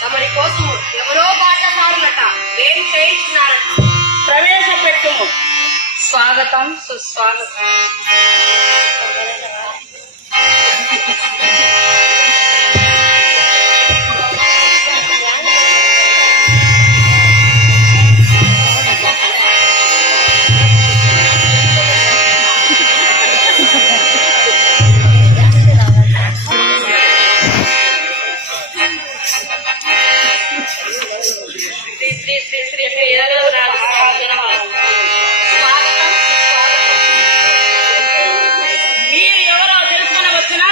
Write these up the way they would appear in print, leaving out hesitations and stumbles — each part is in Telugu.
తమరి కోసము ఎవరో పాఠశాలట వేరు చేయించున్నారట. ప్రవేశపెట్టుము. స్వాగతం సుస్వాగతం. మీరు ఎవరో తెలుసుకొని వచ్చినా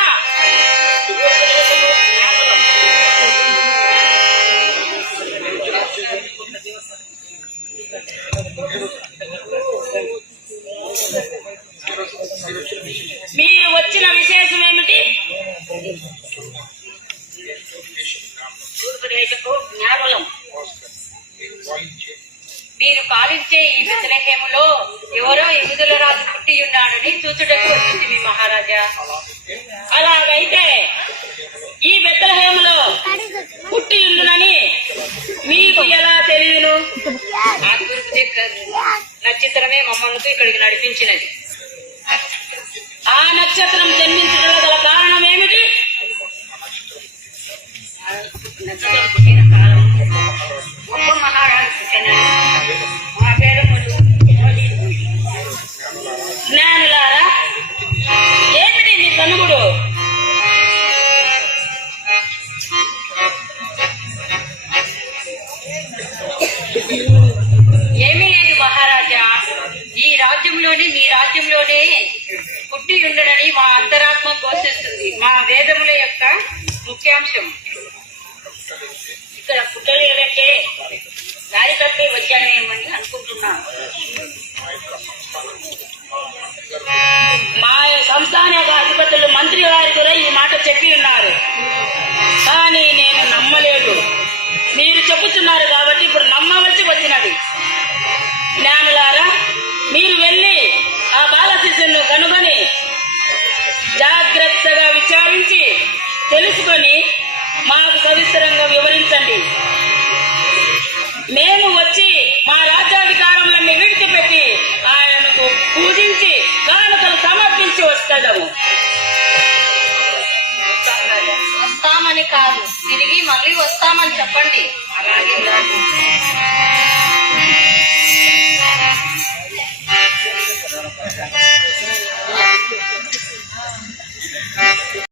మీరు వచ్చిన విశేషం ఏమిటి? జ్ఞానులం. మీరు పాలించే ఈ బెత్లెహేములో ఎవరో యూదుల రాజు పుట్టి ఉన్నాడని చూచుటకు వచ్చింది మీ మహారాజా. అలాగైతే ఈ బెత్లెహేములో పుట్టి ఉండునని మీకు ఎలా తెలియను? ఆ తూర్పు దిక్కు నక్షత్రమే మమ్మల్ని ఇక్కడికి నడిపించినది. ఆ నక్షత్రం జన్మించడం గల కారణం ఏమిటి? నక్షత్రం పుట్టిన కాలం గొప్ప మహారాజు పుట్టినది. మా పేరు జ్ఞానులారా, ఏమిటి మీ కనుగుడు? ఏమీ లేదు మహారాజా. ఈ రాజ్యంలోనే మీ రాజ్యంలోనే పుట్టి ఉండడని మా అంతరాత్మ ఘోషిస్తుంది. మా వేదముల యొక్క ముఖ్యాంశం. ఇక్కడ పుట్టలేదంటే దారి తప్పి వచ్చానేమని అనుకుంటున్నాను. మా సంస్థాన అధిపతులు మంత్రి వారి కూడా ఈ మాట చెప్పి ఉన్నారు, కానీ నేను నమ్మలేదు. మీరు చెప్పుతున్నారు కాబట్టి ఇప్పుడు నమ్మవలసి వచ్చినది. జ్ఞానులారా, మీరు వెళ్ళి ఆ బాల శిశువును కనుగొని జాగ్రత్తగా విచారించి తెలుసుకొని మాకు సవిస్తరంగా వివరించండి. మేము వచ్చి మా రాజ్యాధికారములన్నీ విడిచిపెట్టి ఆయనకు పూజించి కానుకలు సమర్పించి వస్తాము. వస్తామని కాదు, తిరిగి మళ్ళీ వస్తామని చెప్పండి. అలాగే